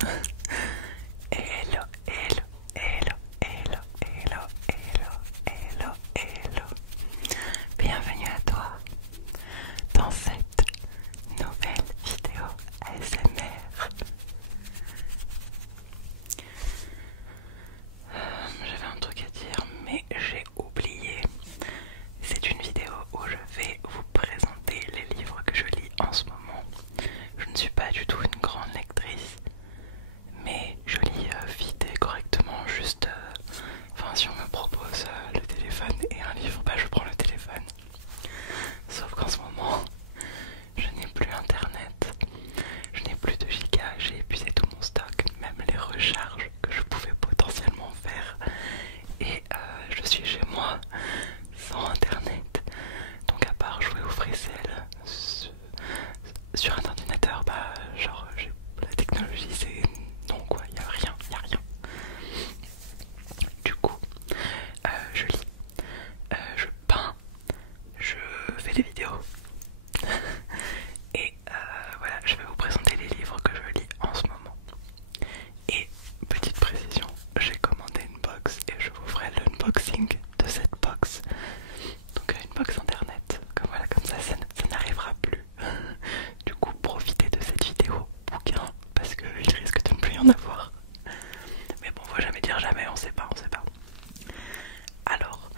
Hello, hello, hello, hello, hello, hello, hello, hello. Bienvenue à toi dans cette nouvelle vidéo ASMR. J'avais un truc à dire mais j'ai oublié. C'est une vidéo où je vais vous présenter les livres que je lis en ce moment. Je ne suis pas du tout une grande lectrice, mais je lis vite et correctement, juste enfin si on me propose le téléphone et un livre, bah je prends le téléphone. Sauf qu'en ce moment je n'ai plus internet, je n'ai plus de gigas, j'ai épuisé tout mon stock, même les recharges que je pouvais potentiellement faire, et je suis chez moi sans internet. Donc à part jouer au Freecell sur un ordinateur, bah genre la technologie c'est non quoi, y a rien, y a rien. Du coup, je lis, je peins, je fais des vidéos. Et voilà, je vais vous présenter les livres que je lis en ce moment. Et petite précision, j'ai commandé une box et je vous ferai l'unboxing de cette box. Donc une box internet, comme ça, ça n'arrivera plus. Du coup, profitez de cette vidéo bouquin parce qu'il risque de ne plus y en avoir. Mais bon, faut jamais dire jamais, on sait pas, on sait pas. Alors,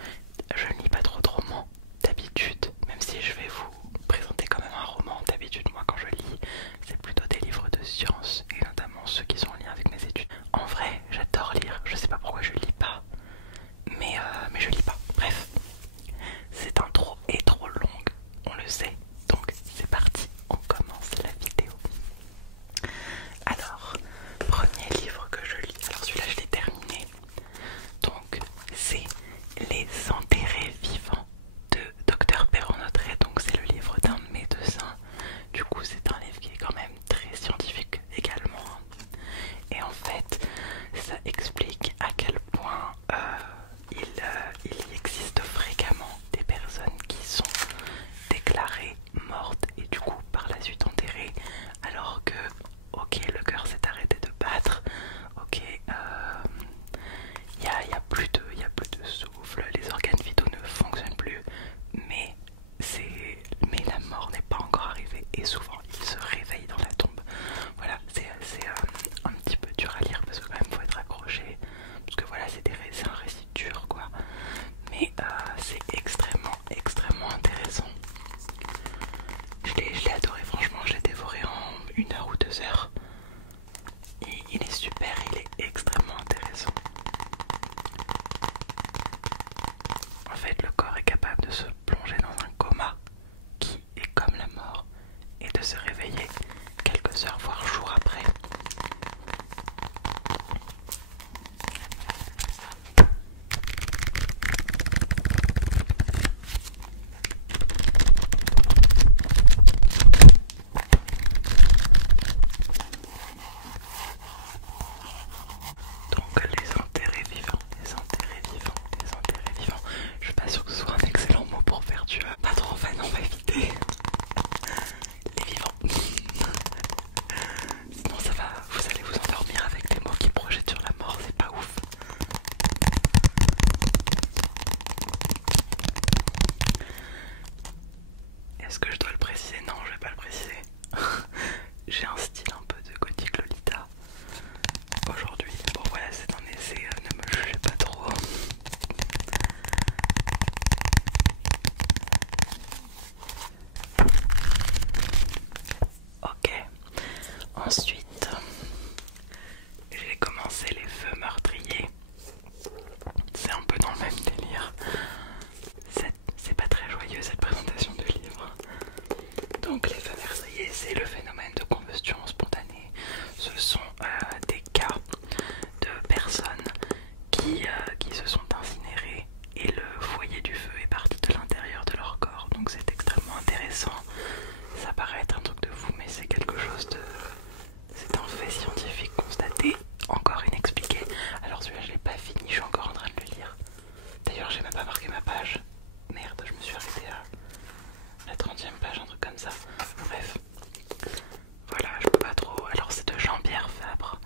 je ne lis pas trop de romans d'habitude, même si je vais vous présenter quand même un roman. D'habitude, moi quand je lis, c'est plutôt des livres de science et notamment ceux qui sont en lien avec mes études. En vrai, j'adore lire, je sais pas pourquoi je lis pas, mais je lis pas. Bref, cette intro est trop longue, on le sait, donc c'est parti, on commence la vidéo. Alors, premier livre que je lis, alors celui-là je l'ai terminé, donc c'est Les Enterrés Vivants de Dr Perron-Notré, donc c'est le livre d'un médecin. Du coup c'est un livre qui est quand même très scientifique également, et en fait ça explique à quel point il y existe fréquemment des personnes qui sont déclarées mortes et du coup par la suite enterrées, alors que ok le cœur s'est arrêté de battre, ok il y a plus de souffle, les organes vitaux ne fonctionnent plus, mais la mort n'est pas encore arrivée et souvent il se réveille dans la tombe. Voilà, c'est un petit peu dur à lire parce que quand même faut être accroché, parce que voilà c'est un récit dur quoi, mais c'est extrêmement intéressant. Je l'ai adoré, franchement, je l'ai dévoré en 1 heure ou 2 heures. Il est super, il est extrêmement intéressant. En fait, le corps est capable de se plonger dans un coma qui est comme la mort et de se réveiller quelques heures voire jours après. Donc les enterrés vivants, les enterrés vivants, les enterrés vivants. Je suis pas sûre que ce soit un excellent mot pour faire tu vois. Pas trop fan, on va éviter. Les vivants. Sinon ça va, vous allez vous endormir avec des mots qui projettent sur la mort, c'est pas ouf. Est-ce que je dois le préciser? Non, je vais pas le préciser. J'ai un style un peu de gothique Lolita aujourd'hui. Bon voilà, c'est un essai, ne me jugez pas trop. Ok, ensuite j'ai commencé Les Feux Meurtriers. C'est un peu dans le même délire. C'est pas très joyeux cette présentation de livre. Donc les feux meurtriers, c'est le phénomène de combustion spontanée. Ce sont des cas de personnes qui se sont incinérées et le foyer du feu est parti de l'intérieur de leur corps. Donc c'est extrêmement intéressant. Ça paraît être un truc de fou, mais c'est quelque chose de... C'est un fait scientifique constaté, encore inexpliqué. Alors celui-là je l'ai pas fini, je suis encore en train de le lire. D'ailleurs j'ai même pas marqué ma page. Merde, je me suis arrêtée à la 30e page, un truc comme ça. Bref. Voilà, je peux pas trop... Alors c'est de Jean-Pierre Fabre.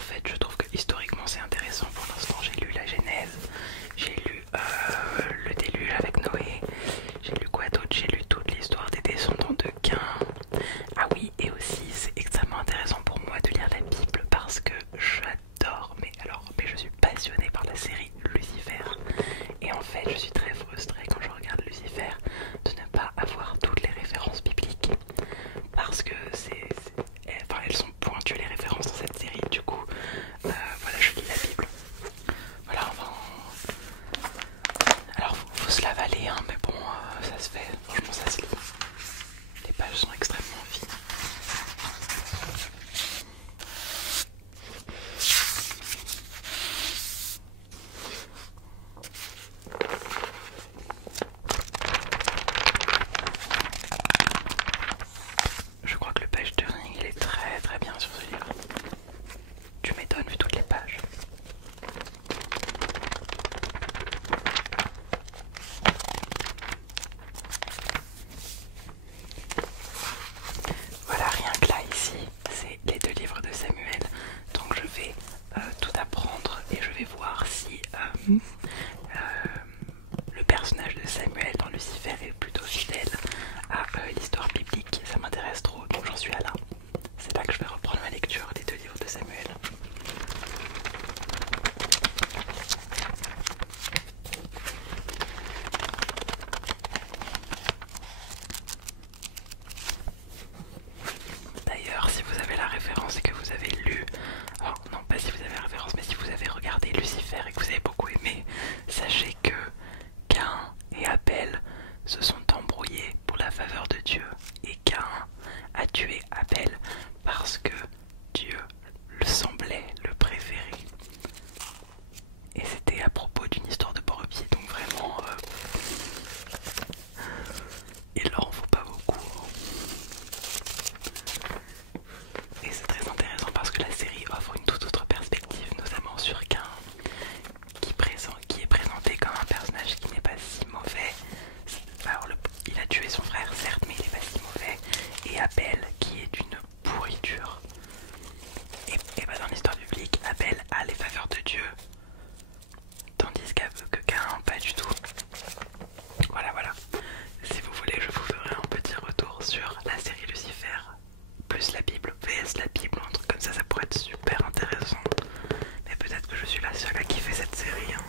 en fait je trouve que historiquement c'est intéressant. Pour l'instant j'ai lu la Genèse, j'ai lu le déluge avec Noé, j'ai lu quoi d'autre, j'ai lu toute l'histoire des descendants de Cain. Ah oui, et aussi c'est extrêmement intéressant pour moi de lire la Bible parce que j'adore, mais je suis passionnée par la série Lucifer. Et en fait je suis très frustrée quand je regarde Lucifer de ne pas avoir toutes les références bibliques parce que elles sont pointues les références dans cette série. Du coup voilà, je lis la Bible. Voilà, enfin, alors faut se l'avaler hein, mais bon ça se fait, franchement ça se lit. Les pages sont extrêmement fines. Je crois que le page turning il est très très bien sur ce livre. Tu m'étonnes vu toutes les pages. Voilà, rien que là ici, c'est les deux livres de Samuel. Donc je vais tout apprendre et je vais voir si le personnage de Samuel dans Lucifer est plutôt fidèle à l'histoire biblique. Ça m'intéresse trop, donc j'en suis à là. C'est là que je vais reprendre ma lecture des deux livres de Samuel. D'ailleurs, si vous avez la référence et que vous avez lu, oh non pas si vous avez la référence, mais si vous avez regardé Lucifer et que vous avez beaucoup aimé, sachez que Cain et Abel se sont embrouillés pour la faveur de Dieu. Et Cain a tué Abel parce que Dieu le semblait le préférer. Et c'était à propos d'une histoire de brebis, donc vraiment il leur en faut pas beaucoup. Et c'est très intéressant parce que la série offre une toute autre perspective, notamment sur Cain, qui est présenté comme un personnage qui n'est pas si mauvais. Alors il a tué son frère certes, mais il n'est pas si mauvais. Et Abel qui est d'une pourriture. Et bah dans l'histoire biblique, Abel a les faveurs de Dieu, tandis que Cain pas du tout. Voilà. Si vous voulez, je vous ferai un petit retour sur la série Lucifer plus la Bible, vs la Bible, un truc comme ça pourrait être super intéressant. Mais peut-être que je suis la seule à kiffer cette série. Hein.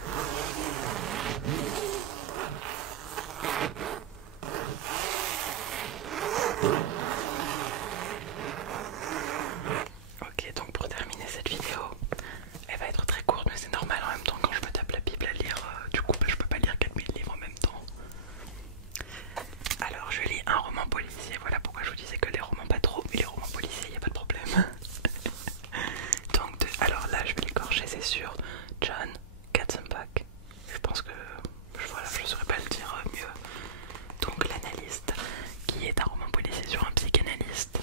Ok, donc pour terminer cette vidéo, elle va être très courte, mais c'est normal en même temps quand je me tape la Bible à lire. Du coup, je peux pas lire 4000 livres en même temps. Alors, je lis un roman policier. Voilà pourquoi je vous disais que les romans pas trop, mais les romans policiers, y a pas de problème. Donc, alors là, je vais l'écorcher, c'est sûr. John Katzenbach. Je pense que voilà, je saurais pas le dire mieux. Donc, l'analyste, qui est un roman policier sur un psychanalyste.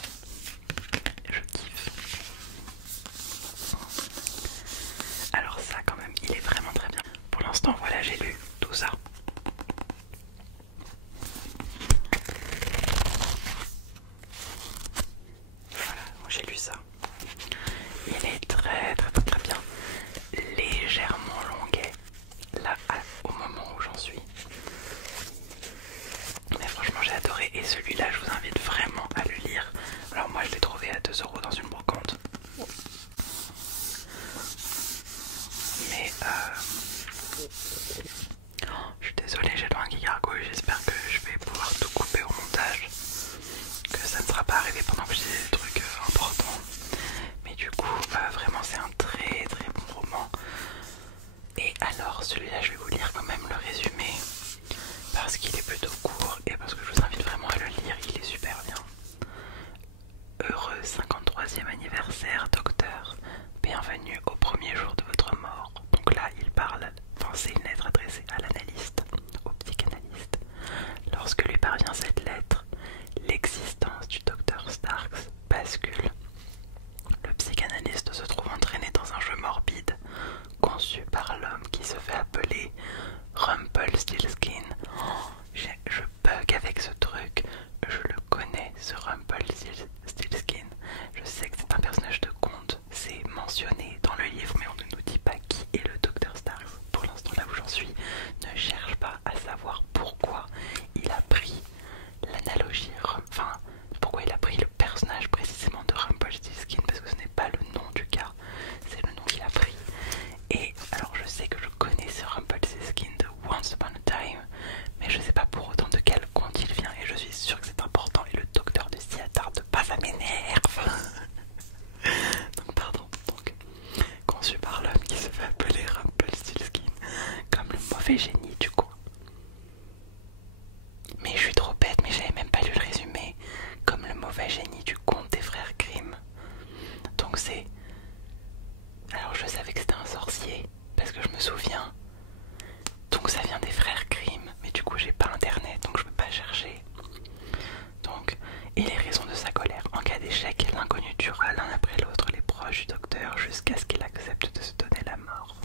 Je kiffe. Alors ça quand même, il est vraiment très bien. Pour l'instant, voilà, j'ai lu tout ça. Voilà, j'ai lu ça. Il est très bien. Légèrement longuet, là, au moment où j'en suis. Mais franchement, j'ai adoré. Et celui-là, je vous invite vraiment à le lire. Alors moi, je l'ai trouvé à 2 € dans une brocante. Mais je suis désolée, j'ai le doigt qui gargouille. J'espère que je vais pouvoir tout couper au montage, que ça ne sera pas arrivé pendant que je disais des trucs importants. Mais du coup, vraiment c'est un très bon roman. Et alors celui-là, je vais vous lire quand même le résumé parce qu'il est plutôt court et parce que je vous invite vraiment à le lire, il est super bien. Heureux 53e anniversaire, docteur. Bienvenue au premier jour de votre mort. Donc là, il parle, enfin c'est une lettre adressée à l'analyste, au psychanalyste. qui se fait appeler Rumpelstiltskin, comme le mauvais génie du coup. Mais je suis trop bête, mais j'avais même pas lu le résumé, comme le mauvais génie du conte des frères Grimm. Donc c'est... Alors je savais que c'était un sorcier, parce que je me souviens. Donc ça vient des frères Grimm, mais du coup j'ai pas internet, donc je peux pas chercher. Donc, et les raisons de sa colère. En cas d'échec, l'inconnu tuera l'un après l'autre les proches du docteur jusqu'à ce qu'il accepte de se donner la mort.